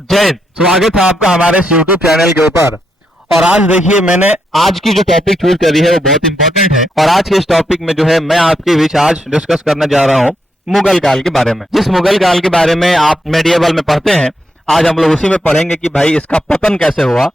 जय हिंद। स्वागत है आपका हमारे यूट्यूब चैनल के ऊपर। और आज देखिए, मैंने आज की जो टॉपिक चूज करी है वो बहुत इंपॉर्टेंट है। और आज के इस टॉपिक में जो है मैं आपके बीच आज डिस्कस करने जा रहा हूँ मुगल काल के बारे में। जिस मुगल काल के बारे में आप मेडिएवल में पढ़ते हैं, आज हम लोग उसी में पढ़ेंगे कि भाई इसका पतन कैसे हुआ,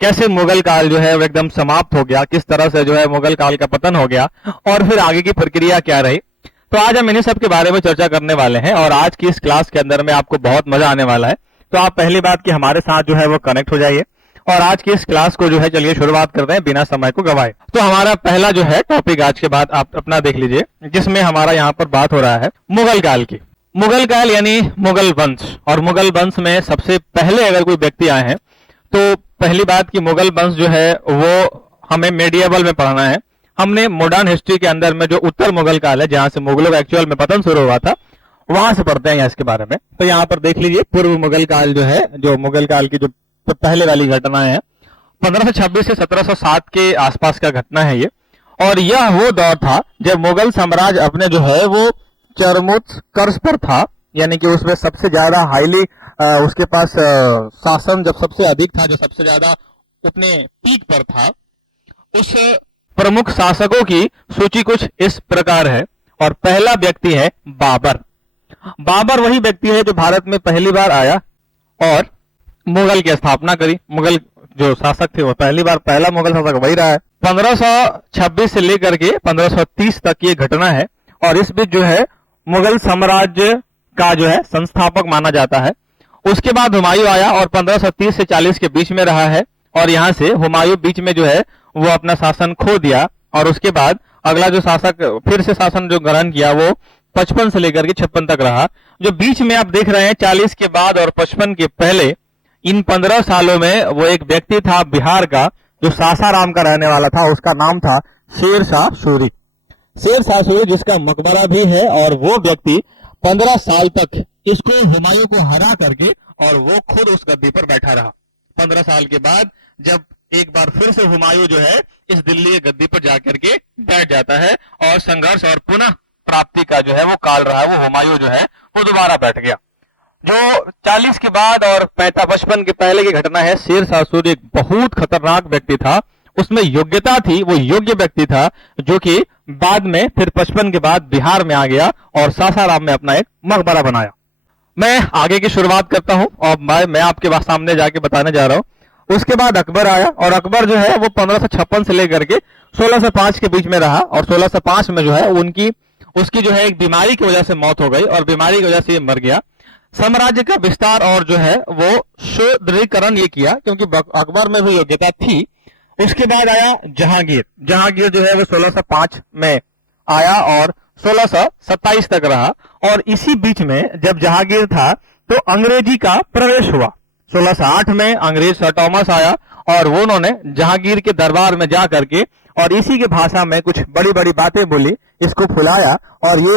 कैसे मुगल काल जो है वो एकदम समाप्त हो गया, किस तरह से जो है मुगल काल का पतन हो गया और फिर आगे की प्रक्रिया क्या रही। तो आज हम इन्हीं सब के बारे में चर्चा करने वाले हैं और आज की इस क्लास के अंदर में आपको बहुत मजा आने वाला है। तो आप पहली बात कि हमारे साथ जो है वो कनेक्ट हो जाइए और आज की इस क्लास को जो है चलिए शुरुआत करते हैं बिना समय को गवाए। तो हमारा पहला जो है टॉपिक आज के बाद आप अपना देख लीजिए, जिसमें हमारा यहाँ पर बात हो रहा है मुगल काल की। मुगल काल यानी मुगल वंश। और मुगल वंश में सबसे पहले अगर कोई व्यक्ति आए हैं तो पहली बात कि मुगल वंश जो है वो हमें मेडिएवल में पढ़ना है। हमने मॉडर्न हिस्ट्री के अंदर में जो उत्तर मुगल काल है, जहां से मुगलों का एक्चुअल में पतन शुरू हुआ था, वहां से पढ़ते हैं इसके बारे में। तो यहाँ पर देख लीजिए, पूर्व मुगल काल जो है, जो मुगल काल की जो पहले वाली घटनाएं हैं, 1526 से 1707 के आसपास का घटना है ये। और यह वो दौर था जब मुगल साम्राज्य अपने जो है वो चरमोत्कर्ष पर था, यानी कि उसमें सबसे ज्यादा हाईली उसके पास शासन जब सबसे अधिक था, जो सबसे ज्यादा अपने पीक पर था। उस प्रमुख शासकों की सूची कुछ इस प्रकार है और पहला व्यक्ति है बाबर। बाबर वही व्यक्ति है जो भारत में पहली बार आया और मुगल की स्थापना करी। मुगल जो शासक थे वो पहला मुगल शासक वही रहा है। 1526 से लेकर के 1530 तक ये घटना है और इस बीच जो है मुगल साम्राज्य का जो है संस्थापक माना जाता है। उसके बाद हुमायूं आया और 1530 से 40 के बीच में रहा है और यहाँ से हुमायूं बीच में जो है वो अपना शासन खो दिया। और उसके बाद अगला जो शासक फिर से शासन जो ग्रहण किया वो 55 से लेकर के 56 तक रहा। जो बीच में आप देख रहे हैं 40 के बाद और 55 के पहले, इन 15 सालों में वो एक व्यक्ति था बिहार का जो सासाराम का रहने वाला था। उसका नाम था शेर शाह सूरी। शेर शाह सूरी जिसका मकबरा भी है और वो व्यक्ति 15 साल तक इसको हुमायूं को हरा करके और वो खुद उस गद्दी पर बैठा रहा। 15 साल के बाद जब एक बार फिर से हुमायूं जो है इस दिल्ली के गद्दी पर जाकर के बैठ जाता है और संघर्ष और पुनः प्राप्ति का जो है वो काल रहा है, वो हुमायूं जो है वो दोबारा बैठ गया। जो 40 के बाद और 55 के पहले की घटना है, शेर शाह सूरी एक बहुत खतरनाक व्यक्ति था। उसमें योग्यता थी, वो योग्य व्यक्ति था जो कि बाद में फिर 55 के बाद बिहार में आ गया और सासाराम में अपना एक मकबरा बनाया। मैं आगे की शुरुआत करता हूं और मैं आपके सामने जाके बताने जा रहा हूं। उसके बाद अकबर आया और अकबर जो है वो 1556 से लेकर के 1605 के बीच में रहा और 1605 में जो है उसकी जो है एक बीमारी की वजह से मौत हो गई और बीमारी की वजह से ये मर गया। साम्राज्य का विस्तार और जो है वो सुदृढ़ीकरण ये किया क्योंकि अकबर में भी योग्यता थी। उसके बाद आया जहांगीर। जहांगीर जो है वो 1605 में आया और 1627 तक रहा। और इसी बीच में जब जहांगीर था तो अंग्रेजी का प्रवेश हुआ। 1608 में अंग्रेज सर टॉमस आया और वो उन्होंने जहांगीर के दरबार में जा करके और इसी के भाषा में कुछ बड़ी बड़ी बातें बोली, इसको फुलाया और ये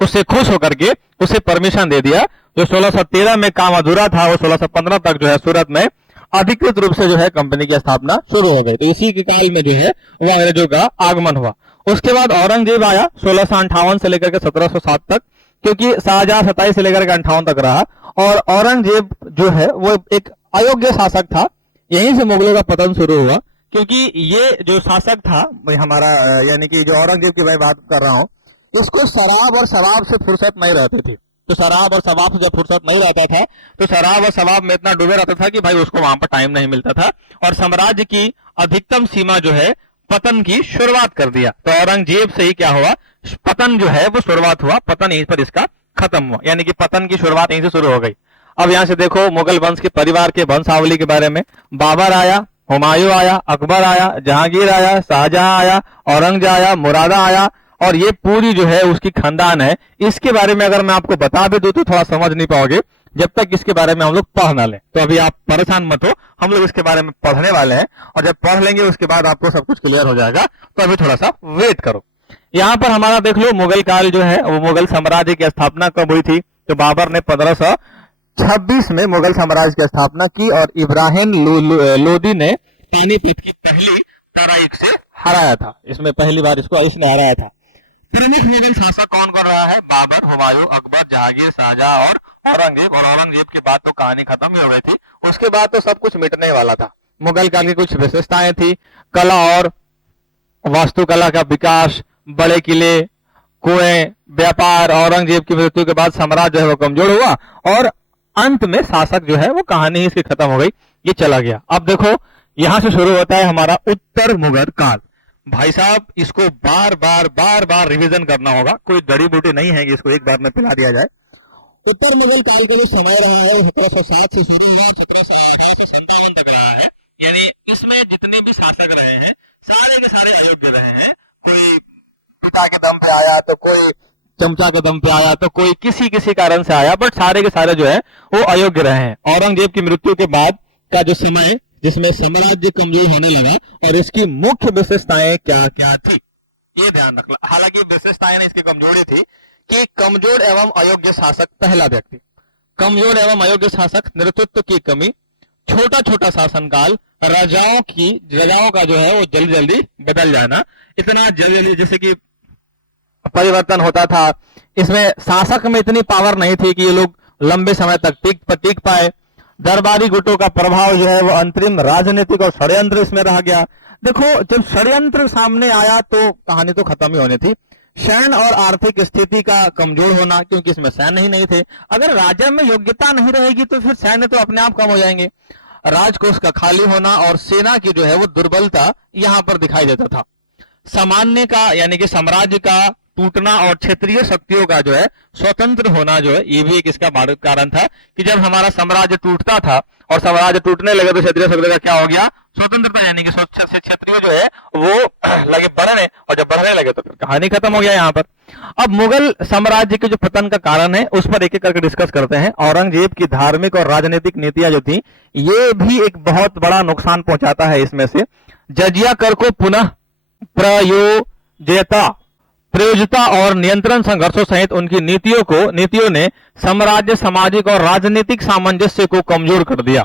उससे खुश होकर के उसे परमिशन दे दिया। जो 1613 में काम अधूरा था वो 1615 तक जो है सूरत में अधिकृत रूप से जो है कंपनी की स्थापना शुरू हो गई। तो इसी के काल में जो है वो अंग्रेजों का आगमन हुआ। उसके बाद औरंगजेब आया 1658 से लेकर के 1707 तक, क्योंकि शाहजहां 27 से लेकर के 58 तक रहा। और औरंगजेब जो है वो एक अयोग्य शासक था। यहीं से मुगलों का पतन शुरू हुआ क्योंकि ये जो शासक था हमारा, यानी कि जो औरंगजेब की मैं बात कर रहा हूँ, इसको शराब और शराब से फुर्सत नहीं रहती थी। तो शराब और शबाब से जब फुर्सत नहीं रहता था तो शराब और शबाब में इतना डूबे रहता था कि भाई उसको वहां पर टाइम नहीं मिलता था और साम्राज्य की अधिकतम सीमा जो है पतन की शुरुआत कर दिया। तो औरंगजेब से ही क्या हुआ, पतन जो है वो शुरुआत हुआ, पतन यहीं पर इसका खत्म हुआ, यानी कि पतन की शुरुआत यहीं से शुरू हो गई। अब यहां से देखो मुगल वंश के परिवार के वंशावली के बारे में। बाबर आया, हुमायूं आया, अकबर आया, जहांगीर आया, शाहजहां आया, औरंगजेब आया, मुरादा आया और ये पूरी जो है उसकी खानदान है। इसके बारे में अगर मैं आपको बता भी दूं तो थोड़ा समझ नहीं पाओगे जब तक इसके बारे में हम लोग पढ़ ना लें। तो अभी आप परेशान मत हो, हम लोग इसके बारे में पढ़ने वाले हैं और जब पढ़ लेंगे उसके बाद आपको सब कुछ क्लियर हो जाएगा। तो अभी थोड़ा सा वेट करो। यहाँ पर हमारा देख लो मुगल काल जो है वो मुगल साम्राज्य की स्थापना कब हुई थी। तो बाबर ने 1526 में मुगल साम्राज्य की स्थापना की और इब्राहिम लोदी ने पानीपत की पहली तारीख से हराया था। इसमें पहली बार इसने हराया था। प्रमुख मुगल शासक कौन कौन रहा है? बाबर, हुमायूं, अकबर, जहांगीर, शाहजहां और औरंगजेब। और औरंगजेब के बाद तो कहानी खत्म ही हो गई थी, उसके बाद तो सब कुछ मिटने वाला था। मुगल काल की कुछ विशेषताएं थी, कला और वास्तुकला का विकास, बड़े किले, कुएं, व्यापार। औरंगजेब की मृत्यु के बाद साम्राज्य जो है वो कमजोर हुआ और अंत में शासक जो है वो कहानी ही इसकी खत्म हो गई, ये चला गया। अब देखो यहां से शुरू होता है हमारा उत्तर मुगल काल। भाई साहब इसको बार बार रिवीजन करना होगा, कोई जड़ी बूटी नहीं है कि इसको एक बार में पिला दिया जाए। उत्तर मुगल काल का जो समय रहा है वो 1707 से शुरू हुआ और 1857 तक रहा है। यानी इसमें जितने भी शासक रहे हैं सारे के सारे अयोग्य रहे हैं। कोई पिता के दम पे आया तो कोई चमचा के दम पे आया तो कोई किसी किसी कारण से आया, बट सारे के सारे जो है वो अयोग्य रहे हैं। औरंगजेब की मृत्यु के बाद का जो समय जिसमें साम्राज्य कमजोर होने लगा और इसकी मुख्य विशेषताएं क्या क्या थी ये ध्यान रखना। हालांकि विशेषताएं इसकी कमजोरी थी कि कमजोर एवं अयोग्य शासक, पहला व्यक्ति कमजोर एवं अयोग्य शासक, नेतृत्व की कमी, छोटा छोटा शासनकाल, राजाओं का जो है वो जल्दी जल्दी बदल जाना, इतना जल्दी जल्दी जैसे कि परिवर्तन होता था। इसमें शासक में इतनी पावर नहीं थी कि ये लोग लंबे समय तक टिक पाए। दरबारी गुटों का प्रभाव जो है वो अंतरिम राजनीतिक और षड्यंत्र इसमें रह गया। देखो जब षड्यंत्र सामने आया तो कहानी तो खत्म ही होनी थी। सैन्य और आर्थिक स्थिति का कमजोर होना, क्योंकि इसमें सैन्य ही नहीं थे। अगर राज्य में योग्यता नहीं रहेगी तो फिर सैन्य तो अपने आप कम हो जाएंगे। राजकोष का खाली होना और सेना की जो है वो दुर्बलता यहां पर दिखाई देता था। सामान्य का यानी कि साम्राज्य का टूटना और क्षेत्रीय शक्तियों का जो है स्वतंत्र होना जो है ये भी एक इसका कारण था कि जब हमारा साम्राज्य टूटता था और साम्राज्य टूटने लगे तो क्षेत्रीय शक्ति का क्या हो गया? स्वतंत्रता, यानी कि क्षेत्रीय जो है वो लगे बढ़ने, और जब बढ़ने लगे तो फिर कहानी खत्म हो गया यहाँ पर। अब मुगल साम्राज्य के जो पतन का कारण है उस पर एक एक करके डिस्कस करते हैं। औरंगजेब की धार्मिक और राजनीतिक नीतियां जो थी ये भी एक बहुत बड़ा नुकसान पहुंचाता है। इसमें से जजिया कर को पुनः प्रयोज्यता और नियंत्रण संघर्षों सहित उनकी नीतियों ने साम्राज्य, सामाजिक और राजनीतिक सामंजस्य को कमजोर कर दिया।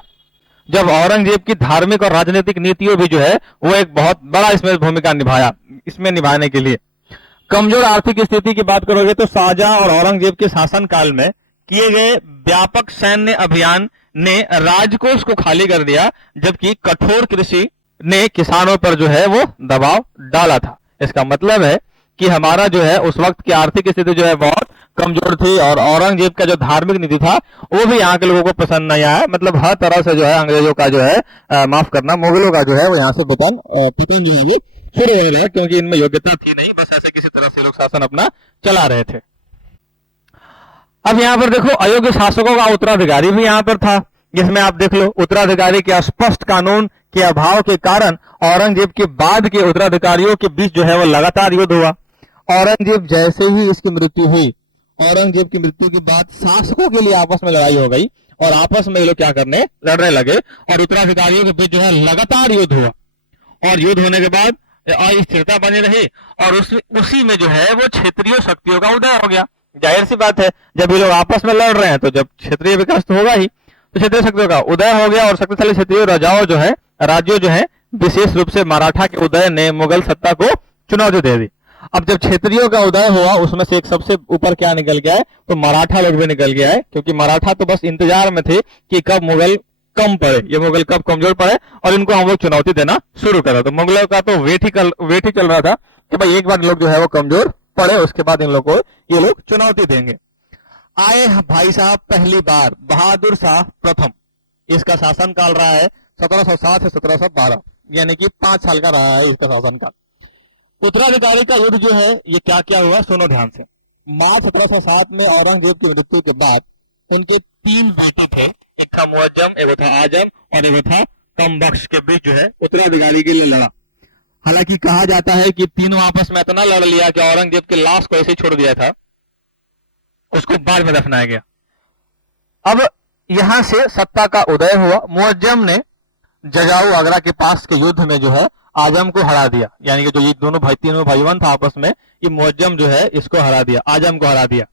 जब औरंगजेब की धार्मिक और राजनीतिक नीतियों भी जो है वो एक बहुत बड़ा इसमें भूमिका निभाने के लिए। कमजोर आर्थिक स्थिति की बात करोगे तो शाहजहां और औरंगजेब के शासनकाल में किए गए व्यापक सैन्य अभियान ने राजकोष को खाली कर दिया, जबकि कठोर कृषि ने किसानों पर जो है वो दबाव डाला था। इसका मतलब है कि हमारा जो है उस वक्त की आर्थिक स्थिति जो है बहुत कमजोर थी और औरंगजेब का जो धार्मिक नीति था वो भी यहाँ के लोगों को पसंद नहीं आया। मतलब हर तरह से जो है अंग्रेजों का जो है माफ करना, मुगलों का जो है वो यहाँ से पतन जो है वो शुरू होने लगा, क्योंकि इनमें योग्यता थी नहीं, बस ऐसे किसी तरह से लोग शासन अपना चला रहे थे। अब यहाँ पर देखो अयोग्य शासकों का उत्तराधिकारी भी यहाँ पर था, जिसमें आप देख लो उत्तराधिकारी के स्पष्ट कानून के अभाव के कारण औरंगजेब के बाद के उत्तराधिकारियों के बीच जो है वो लगातार युद्ध हुआ। औरंगजेब जैसे ही इसकी मृत्यु हुई, औरंगजेब की मृत्यु के बाद शासकों के लिए आपस में लड़ाई हो गई और आपस में ये लोग क्या करने लड़ने लगे और उत्तराधिकारियों के बीच जो है लगातार युद्ध हुआ। और युद्ध होने के बाद अस्थिरता बनी रही और उसी में जो है वो क्षेत्रीय शक्तियों का उदय हो गया। जाहिर सी बात है जब ये लोग आपस में लड़ रहे हैं तो जब क्षेत्रीय विकास तो होगा ही, तो क्षेत्रीय शक्तियों का उदय हो गया और शक्तिशाली क्षेत्रीय राज्यों जो है विशेष रूप से मराठा के उदय ने मुगल सत्ता को चुनौती दे दी। अब जब क्षेत्रियों का उदय हुआ उसमें से एक सबसे ऊपर क्या निकल गया है तो मराठा लोग भी निकल गया है, क्योंकि मराठा तो बस इंतजार में थे कि कब मुगल कम पड़े, ये मुगल कब कमजोर पड़े और इनको हम लोग चुनौती देना शुरू करा। तो मुगलों का तो वेट ही चल रहा था कि भाई एक बार लोग जो है वो कमजोर पड़े उसके बाद इन लोग को ये लोग चुनौती देंगे। आए भाई साहब पहली बार बहादुर शाह प्रथम, इसका शासन काल रहा है 1707 से 1712, यानी कि 5 साल का रहा है इसका शासन काल। उत्तराधिकारी का युद्ध जो है ये क्या क्या हुआ सुनो ध्यान से। मार्च 1707 में औरंगजेब की मृत्यु के बाद उनके 3 बेटे थे, एक था मुअज्जम, एक था आजम और एक था कमबख्श के बीच जो है उत्तराधिकारी के लिए लड़ा। हालांकि कहा जाता है कि तीनों आपस में इतना लड़ लिया कि औरंगजेब के लाश को ऐसे छोड़ दिया था, उसको बाद में दफनाया गया। अब यहां से सत्ता का उदय हुआ। मुअज्जम ने जजाऊ आगरा के पास के युद्ध में जो है आजम को हरा दिया, यानी कि जो ये तीनों भाईवन था आपस में, ये मुअज्जम जो है इसको हरा दिया, आजम को हरा दिया।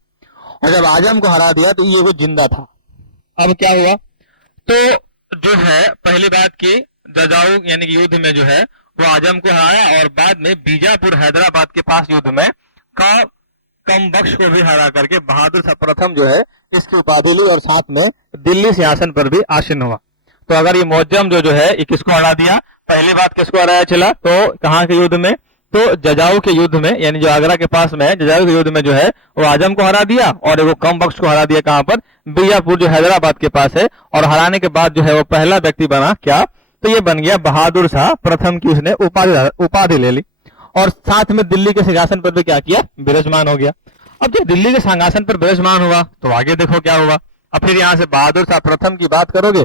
और जब आजम को हरा दिया तो ये वो जिंदा था। अब क्या हुआ तो जो है पहली बात की जजाऊ यानी कि युद्ध में जो है वो आजम को हराया और बाद में बीजापुर हैदराबाद के पास युद्ध में का कम बख्श को भी हरा करके बहादुर शाह प्रथम जो है इसकी उपाधि ली और साथ में दिल्ली सिंहासन पर भी आसीन हुआ। तो अगर ये मुअज्जम जो है ये किसको हरा दिया, पहली बात किसको हराया चला, तो कहाँ के युद्ध में, तो जजाऊ के युद्ध में, यानी जो आगरा के पास में है जजाऊ के युद्ध में जो है वो आजम को हरा दिया और वो कम बख्श को हरा दिया। कहाँ पर, बीजापुर जो हैदराबाद के पास है। और हराने के बाद जो है वो पहला व्यक्ति बना क्या, तो ये बन गया बहादुर शाह प्रथम की उसने उपाधि ले ली और साथ में दिल्ली के सिंहासन पर भी क्या किया, विराजमान हो गया। अब जब दिल्ली के सिंहासन पर विराजमान हुआ तो आगे देखो क्या हुआ। अब फिर यहाँ से बहादुर शाह प्रथम की बात करोगे,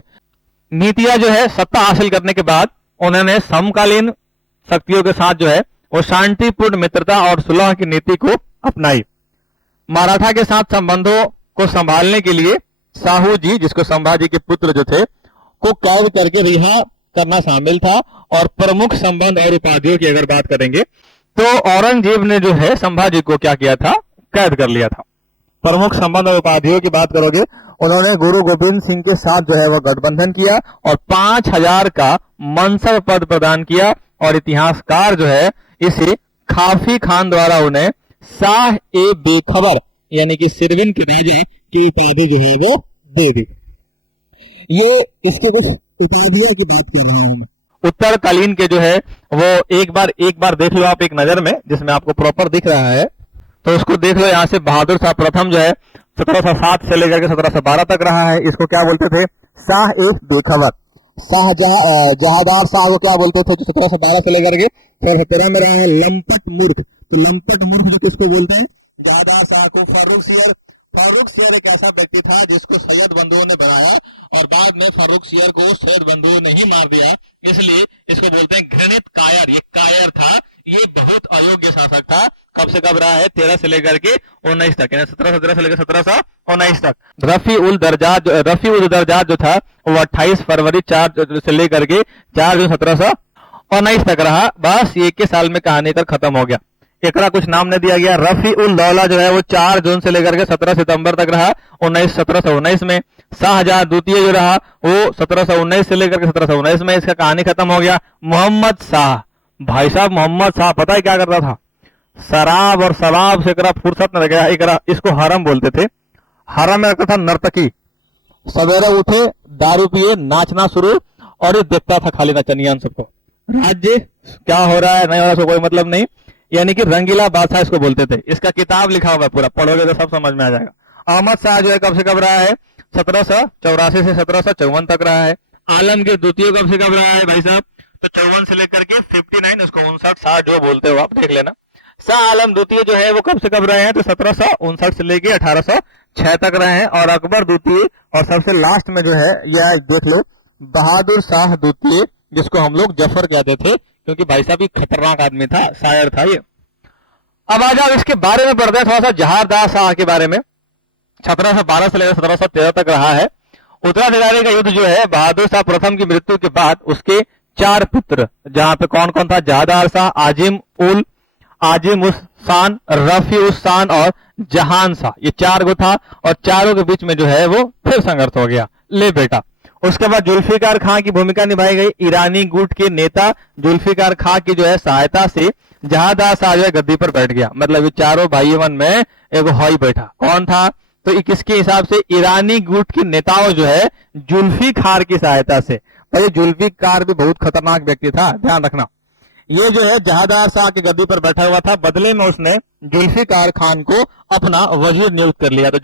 नीतियां जो है सत्ता हासिल करने के बाद उन्होंने समकालीन शक्तियों के साथ जो है वो शांतिपूर्ण मित्रता और सुलह की नीति को अपनाई। मराठा के साथ संबंधों को संभालने के लिए साहू जी, जिसको संभाजी के पुत्र जो थे, को कैद करके रिहा करना शामिल था। और प्रमुख संबंध और उपाधियों की अगर बात करेंगे तो औरंगजेब ने जो है संभाजी को क्या किया था, कैद कर लिया था। प्रमुख संबंध और उपाधियों की बात करोगे, उन्होंने गुरु गोविंद सिंह के साथ जो है वह गठबंधन किया और 5000 का मनसब पद प्रदान किया। और इतिहासकार जो है इसे खाफी खान द्वारा उन्हें शाह ए बेखबर यानी कि सिरविन के राजे की उपाधि जो है वो दे दी। ये इसके कुछ उपाधियों की बात कर रहा हूं। उत्तरकालीन के जो है वो एक बार देख लो आप एक नजर में, जिसमें आपको प्रॉपर दिख रहा है, तो उसको देख लो। यहाँ से बहादुर शाह प्रथम जो है 1707 से लेकर के 1712 तक रहा है। इसको क्या बोलते थे, शाह ए बेखबर। जहादार शाह को क्या बोलते थे, जो 1712 से लेकर के 1717 में रहा है, लंपट मूर्ख। तो लंपट मूर्ख जो किसको बोलते हैं, जहादार शाह को। फारूक सियर एक ऐसा व्यक्ति था जिसको सैयद बंधुओं ने बनाया और बाद में फारूक सियर को सैयद बंधुओं ने ही मार दिया, इसलिए इसको बोलते हैं घृणित कायर। ये कायर था, ये बहुत अयोग्य शासक था। कब से कब रहा है, 13 से लेकर के 19 तक, 1717 से लेकर 1719 तक। रफी उल दर्जात जो था वो 28 फरवरी 4 से लेकर के 4 जून 1719 तक रहा। बस एक के साल में कहानी कर खत्म हो गया। एकरा कुछ नाम नहीं दिया गया। रफी उल दौला जो है वो 4 जून से लेकर के 17 सितंबर तक रहा 1719 में। शाहजहां द्वितीय जो रहा वो 1719 से लेकर के 1719 में, इसका कहानी खत्म हो गया। मोहम्मद शाह, भाई साहब मोहम्मद शाह पता है क्या करता था, शराब और शराब से फुर्सत न गया। इसको हरम बोलते थे। हरम में रखता था नर्तकी, सवेरे उठे दारू पिए नाचना शुरू और ये देखता था खाली नचनियान सबको। राज्य क्या हो रहा है नहीं हो रहा है कोई मतलब नहीं, यानी कि रंगीला बादशाह इसको बोलते थे। इसका किताब लिखा हुआ है पूरा, पढ़ोगे तो सब समझ में आ जाएगा। अहमद शाह जो है कब से कब रहा है, 1784 से 1754 तक रहा है। आलमगीर द्वितीय कब से कब रहा है भाई साहब, तो 54 से लेकर के 59, उसको 59 शाह जो बोलते हो आप देख लेना। शाह आलम द्वितीय जो है वो कब से कब रहे हैं, तो 1759 से लेकर 1806 तक रहे हैं। और अकबर द्वितीय और सबसे लास्ट में जो है यह देख लो बहादुर शाह द्वितीय, जिसको हम लोग जफर कहते थे क्योंकि भाई साहब खतरनाक आदमी था, शायर था ये। अब आ जाओ इसके बारे में पढ़ते हैं थोड़ा सा, जहादार शाह के बारे में। 1712 से लेकर 1713 तक रहा है। उत्तराधिकारी का युद्ध जो है बहादुर शाह प्रथम की मृत्यु के बाद उसके 4 पुत्र, जहां पे कौन कौन था, जहादार शाह, आजिम उस शान, रफी उस शान और जहान शाह, ये 4 गो था। और चारों के बीच में जो है वो फिर संघर्ष हो गया, ले बेटा। उसके बाद जुल्फिकार खां की भूमिका निभाई गई। ईरानी गुट के नेता जुल्फिकार खां की जो है सहायता से जहादार शाह जो है गद्दी पर बैठ गया। मतलब ये चारों भाइयों में एक हॉई बैठा। कौन था, तो किसके हिसाब से, ईरानी गुट के नेताओं जो है जुल्फिकार की सहायता से। और ये जुल्फिकार भी बहुत खतरनाक व्यक्ति था, ध्यान रखना। ये जो है जहादार शाह की गद्दी पर बैठा हुआ था, बदले में उसने जुल्फिकार खान को अपना वजीर नियुक्त कर लिया। तो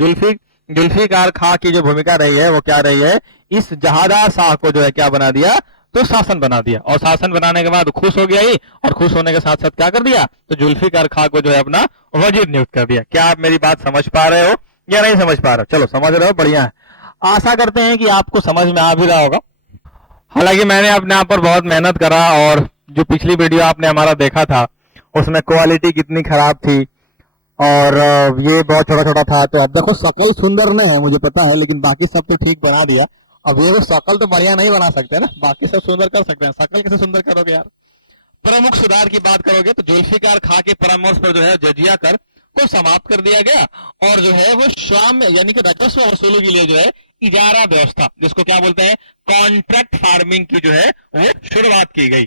जुल्फिकार खां की जो भूमिका रही है वो क्या रही है, इस जहादार शाह को जो है क्या बना दिया, तो शासन बना दिया। और शासन बनाने के बाद खुश हो गया ही, और खुश होने के साथ साथ क्या कर दिया, तो जुल्फिकार खां को जो है अपना वजीर नियुक्त कर दिया। क्या आप मेरी बात समझ पा रहे हो या नहीं समझ पा रहे हो? चलो समझ रहे हो, बढ़िया है। आशा करते हैं कि आपको समझ में आ भी रहा होगा। हालांकि मैंने अपने आप पर बहुत मेहनत करा और जो पिछली वीडियो आपने हमारा देखा था उसमें क्वालिटी कितनी खराब थी और ये बहुत छोटा छोटा था। तो अब देखो शकल सुंदर नहीं है मुझे पता है, लेकिन बाकी सब तो ठीक बना दिया। अब ये शकल तो बढ़िया नहीं बना सकते ना, बाकी सब सुंदर कर सकते हैं, शकल कैसे सुंदर करोगे यार। प्रमुख सुधार की बात करोगे तो जुल्फिकार खां के परामर्श पर जो है जजिया कर को समाप्त कर दिया गया और जो है वो स्वाम्य यानी कि राजस्व वसूली के लिए जो है इजारा व्यवस्था, जिसको क्या बोलते हैं, कॉन्ट्रैक्ट फार्मिंग की जो है वो शुरुआत की गई।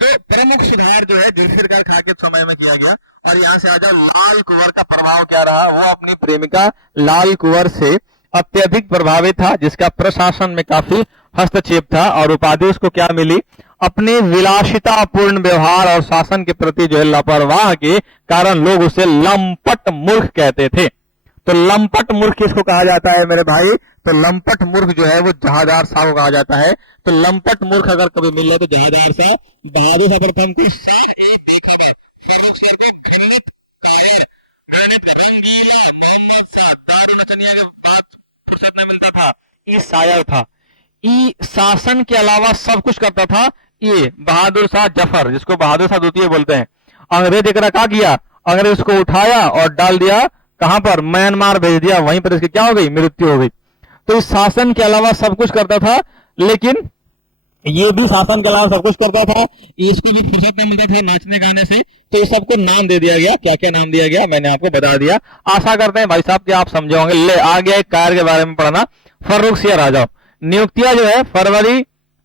तो प्रमुख सुधार जो है जुल्फिकार खां के समय में किया गया। और यहाँ से आ जाओ, लाल कुंवर का प्रभाव क्या रहा। वो अपनी प्रेमिका लाल कुंवर से अत्यधिक प्रभावित था, जिसका प्रशासन में काफी हस्तक्षेप था। और उपाधि उसको क्या मिली, अपने विलासितापूर्ण व्यवहार और शासन के प्रति जो है लापरवाह के कारण लोग उसे लंपट मूर्ख कहते थे। तो लंपट मूर्ख किसको कहा जाता है मेरे भाई, तो लंपट मूर्ख जो है वो जहादार शाह को कहा जाता है। तो लंपट मूर्ख अगर कभी मिल रहे तो जहादार शाह, बहादुर शाह प्रथम को साफ एक देखा था, फारूक शेर को खंडित कायर, वर्णित रंगीला, मोहम्मद शाह दारू नचनिया के बाद फुर्सत नहीं मिलता था, ये शायर था, ये शासन के अलावा सब कुछ करता था। ये बहादुर शाह जफर, जिसको बहादुर शाह द्वितीय बोलते हैं, अंग्रेज एक क्या किया, अंग्रेज को उठाया और डाल दिया कहां पर, म्यांमार भेज दिया। वहीं पर इसकी क्या हो गई, मृत्यु हो गई। तो इस शासन के अलावा सब कुछ करता था, लेकिन ये भी शासन के अलावा सब कुछ करता था, इसको भी फुर्सत नहीं मिलता था नाचने गाने से। तो इस सबको नाम दे दिया गया। क्या क्या नाम दिया गया मैंने आपको बता दिया। आशा करते हैं भाई साहब कि आप समझे होंगे। ले आ गया एक कायर के बारे में पढ़ना, फर्रुख सियर आ जाओ। नियुक्तियां जो है फरवरी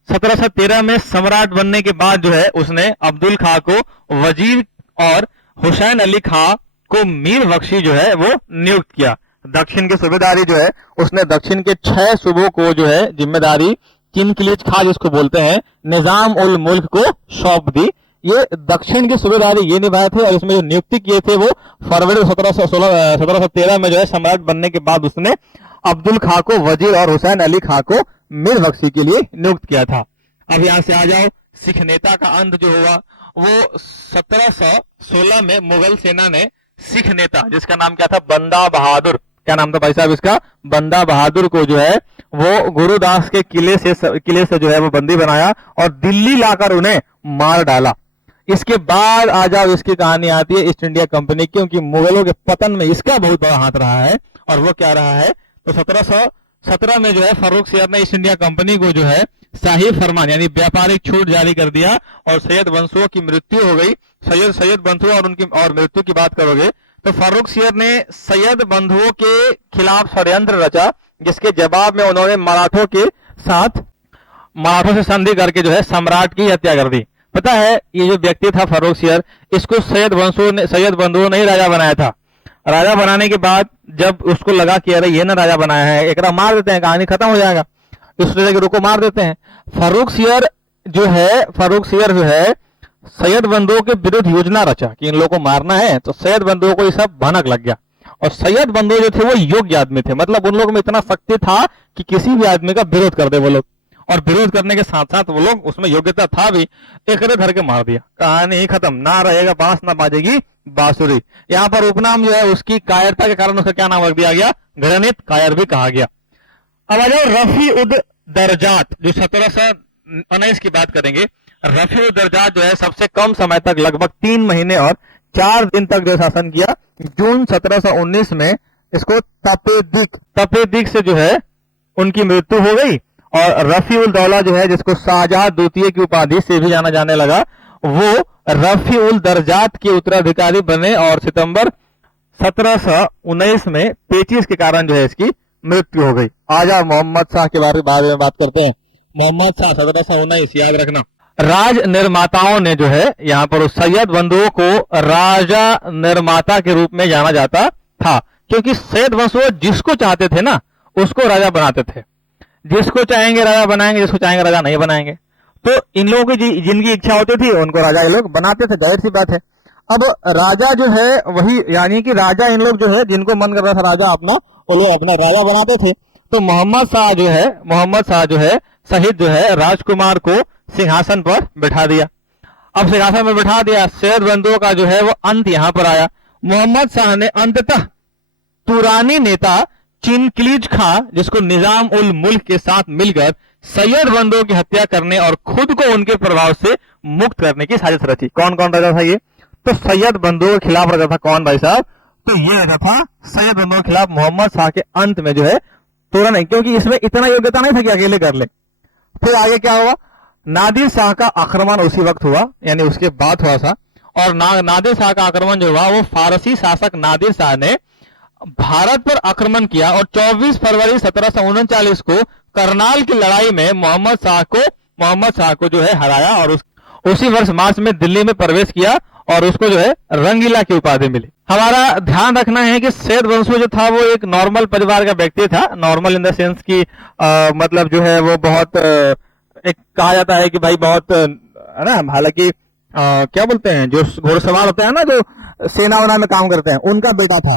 1713 में सम्राट बनने के बाद जो है उसने अब्दुल खां को वजीर और हुसैन अली खां को मीर बख्शी जो है वो नियुक्त किया। दक्षिण की सूबेदारी जो है उसने दक्षिण के 6 सूबों को जो है जिम्मेदारी किनकिलिज खां जिसको बोलते हैं निजाम उल मुल्क को सौंप दी। ये दक्षिण की सूबेदारी ये निभाए थे। और इसमें जो नियुक्ति किए थे वो फरवरी 1713 में जो है सम्राट बनने के बाद उसने अब्दुल खां को वजीर और हुसैन अली खां को मीर बख्शी के लिए नियुक्त किया था। अब यहां से आ जाओ, सिख नेता का अंत जो हुआ वो 1716 में मुगल सेना ने सिख नेता जिसका नाम क्या था, बंदा बहादुर, क्या नाम था भाई साहब इसका, बंदा बहादुर को जो है वो गुरुदास के किले से जो है वो बंदी बनाया और दिल्ली लाकर उन्हें मार डाला। इसके बाद आ जाओ, इसकी कहानी आती है ईस्ट इंडिया कंपनी की, क्योंकि मुगलों के पतन में इसका बहुत बड़ा हाथ रहा है। और वो क्या रहा है, तो 1717 में जो है फर्रुख सियर ने ईस्ट इंडिया कंपनी को जो है शाही फरमान यानी व्यापारिक छूट जारी कर दिया और सैयद बंसुओं की मृत्यु हो गई। सैयद बंधुओं और मृत्यु की बात करोगे तो फर्रुख सियर ने सैयद बंधुओं के खिलाफ षड्यंत्र रचा, जिसके जवाब में उन्होंने मराठों से संधि करके जो है सम्राट की हत्या कर दी। पता है ये जो व्यक्ति था फर्रुख सियर, इसको सैयद बंधुओं ने ही राजा बनाया था। राजा बनाने के बाद जब उसको लगा कि अरे ये ना राजा बनाया है, एक मार देते हैं, कहानी खत्म हो जाएगा, इसलिए रुको मार देते हैं। फर्रुख सियर जो है सैयद बंधुओं के विरुद्ध योजना रचा कि इन लोगों को मारना है। तो सैयद बंधुओं को ये सब भनक लग गया। और सैयद बंधु जो थे वो योग्य आदमी थे, मतलब उन लोगों में इतना शक्ति था कि किसी भी आदमी का विरोध कर दे वो लोग। और विरोध करने के साथ साथ वो लोग, उसमें योग्यता था भी, एक धर के मार दिया, कहानी ही खत्म। ना रहेगा बांस ना बाजेगी बांसुरी। यहाँ पर उपनाम जो है उसकी कायरता के कारण उसका क्या नाम रख दिया गया, घृणित कायर भी कहा गया। अब आ जाओ रफी उद दर्जात, जो 1719 की बात करेंगे। रफी उद दर्जात जो है सबसे कम समय तक लगभग 3 महीने और 4 दिन तक जो शासन किया। जून 1719 में इसको तपेदिक से जो है उनकी मृत्यु हो गई। और रफी उल दौला जो है जिसको शाहजहां द्वितीय की उपाधि से भी जाना जाने लगा, वो रफी उल दर्जात के उत्तराधिकारी बने और सितंबर 1719 में पेचिश के कारण जो है इसकी मृत्यु हो गई। आजा मोहम्मद शाह के बारे में बात करते हैं। मोहम्मद शाह 1719 याद रखना। राज निर्माताओं ने जो है यहाँ पर सैयद बंधुओं को राजा निर्माता के रूप में जाना जाता था, क्योंकि सैयद बंधु जिसको चाहते थे ना उसको राजा बनाते थे। जिसको चाहेंगे राजा बनाएंगे, जिसको चाहेंगे राजा नहीं बनाएंगे। तो इन लोगों की जिनकी इच्छा होती थी उनको राजा ये लोग बनाते थे, जाहिर सी बात है। अब राजा जो है वही, यानी कि राजा इन लोग जो है जिनको मन कर रहा था राजा अपना, वो लोग अपना राजा बनाते थे। तो मोहम्मद शाह जो है शहीद जो है राजकुमार को सिंहासन पर बैठा दिया। अब सिंहासन पर बैठा दिया, सैयद बंधुओं का जो है वो अंत यहां पर आया। मोहम्मद शाह ने अंततः तुरानी नेता किनकिलिज खां, जिसको निजाम उल मुल्क के साथ मिलकर सैयद बंधुओं की हत्या करने और खुद को उनके प्रभाव से मुक्त करने की साजिश रची। कौन कौन रचा था ये, तो सैयद बंधुओं के खिलाफ रचा था कौन भाई साहब, तो ये रचा था सैयद बंधुओं के खिलाफ मोहम्मद शाह के अंत में जो है तुरंत, क्योंकि इसमें इतना योग्यता नहीं था कि अकेले कर ले। फिर आगे क्या हुआ, नादिर शाह का आक्रमण उसी वक्त हुआ, यानी उसके बाद हुआ था। और नादिर शाह का आक्रमण जो हुआ वो फारसी शासक नादिर शाह ने भारत पर आक्रमण किया और 24 फरवरी 1739 को करनाल की लड़ाई में मोहम्मद शाह को जो है हराया उसी वर्ष मार्च में दिल्ली में प्रवेश किया और उसको जो है रंगीला की उपाधि मिली। हमारा ध्यान रखना है कि सैयद वंशु जो था वो एक नॉर्मल परिवार का व्यक्ति था, नॉर्मल इन द सेंस की मतलब जो है वो बहुत एक कहा जाता है कि भाई बहुत है ना, हालांकि क्या बोलते हैं जो घोड़सवार होते हैं ना, जो सेना वना में काम करते हैं, उनका बेटा था।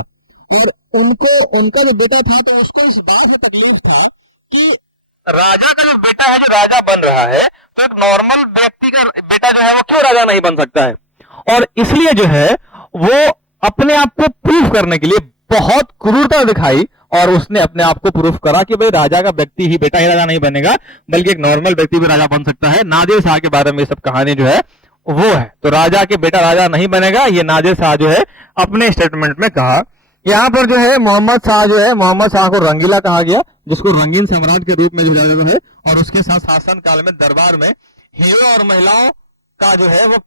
और उनका जो बेटा था तो उसको इस बात से तकलीफ था कि राजा का जो बेटा है, जो राजा बन रहा है, तो एक नॉर्मल व्यक्ति का बेटा जो है वो क्यों राजा नहीं बन सकता है। और इसलिए जो है वो अपने आप को प्रूफ करने के लिए बहुत क्रूरता दिखाई और उसने अपने आप को प्रूफ करा कि भाई राजा का व्यक्ति ही बेटा ही राजा नहीं बनेगा, बल्कि एक नॉर्मल व्यक्ति भी राजा बन सकता है। नादिर शाह के बारे में ये सब कहानी जो है वो है। तो राजा के बेटा राजा नहीं बनेगा, ये नादिर शाह जो है अपने स्टेटमेंट में कहा। यहाँ पर जो है मोहम्मद शाह जो है, मोहम्मद शाह को रंगीला कहा गया, जिसको रंगीन सम्राट के रूप में जो जाना जाता है। और उसके साथ शासन काल में दरबार में हीरो और महिलाओं का जो है वो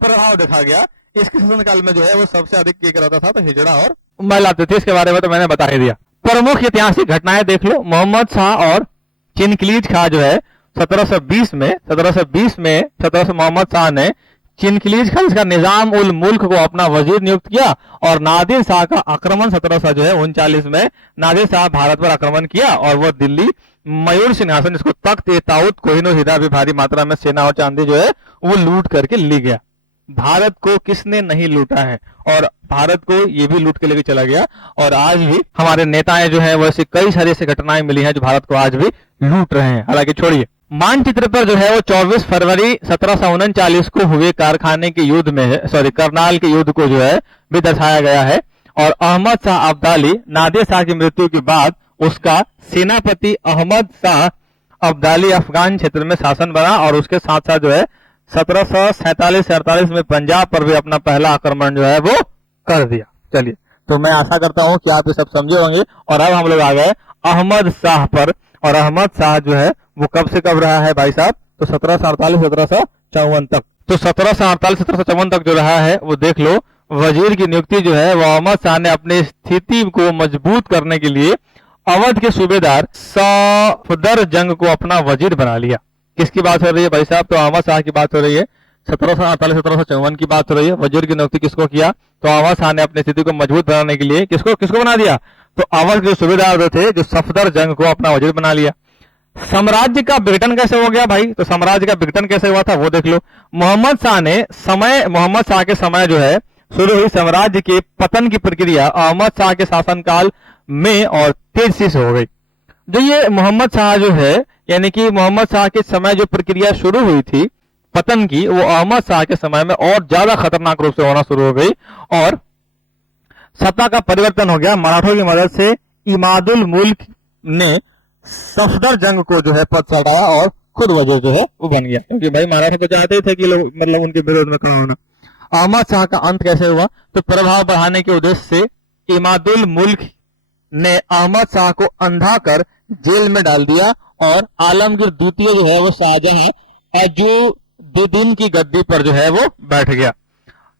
प्रभाव देखा गया। इसके शासन काल में जो है वो सबसे अधिक क्या कराता था, तो हिजड़ा और महिला थी। इसके बारे में तो मैंने बता ही दिया। प्रमुख ऐतिहासिक घटनाएं देख लो। मोहम्मद शाह और चिनकिलीज खां जो है 1720 में मोहम्मद शाह ने चिनकिलीज खान का निजाम उल मुल्क को अपना वजीर नियुक्त किया और नादिर शाह का आक्रमण 1739 में नादिर शाह भारत पर आक्रमण किया और वह दिल्ली मयूर सिंहासन, जिसको तख्त ए ताऊत कोहिनूर हीरा भी भारी मात्रा में सोना और चांदी जो है वो लूट करके ले गया। भारत को किसने नहीं लूटा है, और भारत को ये भी लूट के लेके चला गया। और आज भी हमारे नेताएं जो है वैसे कई सारी ऐसी घटनाएं मिली हैं जो भारत को आज भी लूट रहे हैं। हालांकि छोड़िए, मानचित्र पर जो है वो 24 फरवरी 1739 को हुए कारखाने के युद्ध में, करनाल के युद्ध को जो है भी दर्शाया गया है। और अहमद शाह अब्दाली, नादिर शाह की मृत्यु के बाद उसका सेनापति अहमद शाह अब्दाली अफगान क्षेत्र में शासन बना और उसके साथ साथ जो है 1747-48 में पंजाब पर भी अपना पहला आक्रमण जो है वो कर दिया। चलिए, तो मैं आशा करता हूं कि आप ये सब समझे होंगे। और अब हम लोग आ गए अहमद शाह पर। और अहमद शाह जो है वो कब से कब रहा है भाई साहब, तो 1748-1754 तक। तो 1748-1754 तक जो रहा है वो देख लो। वजीर की नियुक्ति जो है वो अहमद शाह ने अपनी स्थिति को मजबूत करने के लिए अवध के सूबेदार सफदरजंग को अपना वजीर बना लिया। किसकी बात हो रही है भाई साहब, तो अहमद शाह की बात हो रही है। 1748-1754 की बात हो रही है। वजीर की नियुक्ति किसको किया, तो अहमद शाह ने अपनी स्थिति को मजबूत बनाने के लिए किसको बना दिया, तो अवध के सूबेदार जो थे, जो सफदरजंग को अपना वजीर बना लिया। साम्राज्य का विघटन कैसे हो गया भाई, तो साम्राज्य का विघटन कैसे हुआ था वो देख लो। मोहम्मद शाह के समय जो है शुरू हुई साम्राज्य के पतन की प्रक्रिया अहमद शाह के शासनकाल में और तेजी से हो गई। जो ये मोहम्मद शाह जो है, यानी कि मोहम्मद शाह के समय जो प्रक्रिया शुरू हुई थी पतन की, वो अहमद शाह के समय में और ज्यादा खतरनाक रूप से होना शुरू हो गई और सत्ता का परिवर्तन हो गया। मराठों की मदद से इमादुल मुल्क ने सफदरजंग को जो है पद से हटाया और खुद वजीर जो है वो बन गया, क्योंकि भाई मराठे तो चाहते थे कि लोग मतलब उनके विरोध में खड़ा होना। अहमद शाह का अंत कैसे हुआ, तो प्रभाव बढ़ाने के उद्देश्य से इमादुल मुल्क ने अहमद शाह को अंधा कर जेल में डाल दिया और आलमगीर द्वितीय जो है वो शाहजहां अजुद्दीन की गद्दी पर जो है वो बैठ गया।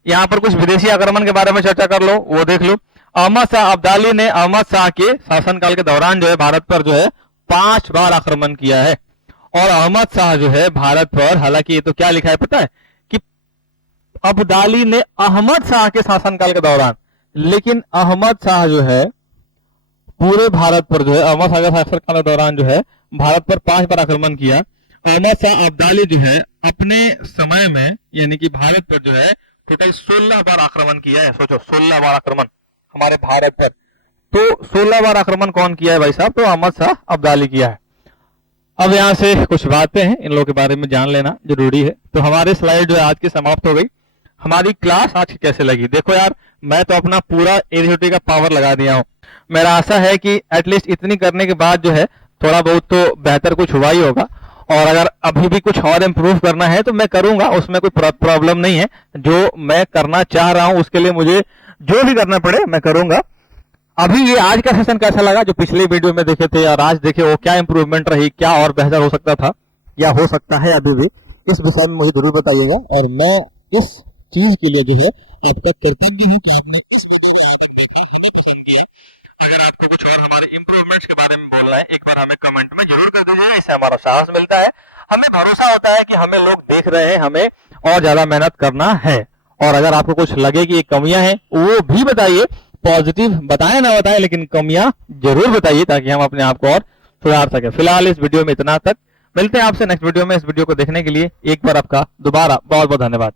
यहाँ पर कुछ विदेशी आक्रमण के बारे में चर्चा कर लो, वो देख लो। अहमद शाह अब्दाली ने अहमद शाह के शासनकाल के दौरान जो है भारत पर जो है 5 बार आक्रमण किया है। और अहमद शाह जो है भारत पर, हालांकि ये तो क्या लिखा है पता है कि अब्दाली ने अहमद शाह के शासनकाल के दौरान, लेकिन अहमद शाह जो है पूरे भारत पर जो है अहमद शाह के शासनकाल के दौरान जो है भारत पर 5 बार आक्रमण किया। अहमद शाह अब्दाली जो है अपने समय में, यानी कि भारत पर जो है टोटल 16 बार आक्रमण किया है। सोचो 16 बार आक्रमण हमारे भारत पर। तो 16 बार आक्रमण कौन किया है भाई साहब, तो अहमद शाह अब्दाली किया है। अब यहाँ से कुछ बातें हैं, इन लोगों के बारे में जान लेना जरूरी है। तो हमारी स्लाइड जो है आज की समाप्त हो गई। हमारी क्लास आज की कैसे लगी, देखो यार मैं तो अपना पूरा एरियोटी का पावर लगा दिया हूँ। मेरा आशा है कि एटलीस्ट इतनी करने के बाद जो है थोड़ा बहुत तो बेहतर कुछ हुआ ही होगा। और अगर अभी भी कुछ और इम्प्रूव करना है तो मैं करूंगा, उसमें कोई प्रॉब्लम नहीं है। जो मैं करना चाह रहा हूं उसके लिए मुझे जो भी करना पड़े मैं करूंगा। अभी ये आज का सेशन कैसा लगा, जो पिछले वीडियो में देखे थे और आज देखे, वो क्या इंप्रूवमेंट रही, क्या और बेहतर हो सकता था या हो सकता है अभी भी, इस विषय में मुझे जरूर बताइएगा। और मैं इस चीज के लिए जो है आपका कृतज्ञ हूँ कि आपने इस हमें पसंद किया। अगर आपको कुछ और हमारे इंप्रूवमेंट्स के बारे में बोलना है, एक बार हमें कमेंट में जरूर कर दीजिएगा, इससे हमारा साहस मिलता है। हमें भरोसा होता है कि हमें लोग देख रहे हैं, हमें और ज्यादा मेहनत करना है। और अगर आपको कुछ लगे कि ये कमियां हैं वो भी बताइए, पॉजिटिव बताएं ना बताएं, लेकिन कमियां जरूर बताइए ताकि हम अपने आप को और सुधार सके। फिलहाल इस वीडियो में इतना तक, मिलते हैं आपसे नेक्स्ट वीडियो में। इस वीडियो को देखने के लिए एक बार आपका दोबारा बहुत बहुत धन्यवाद।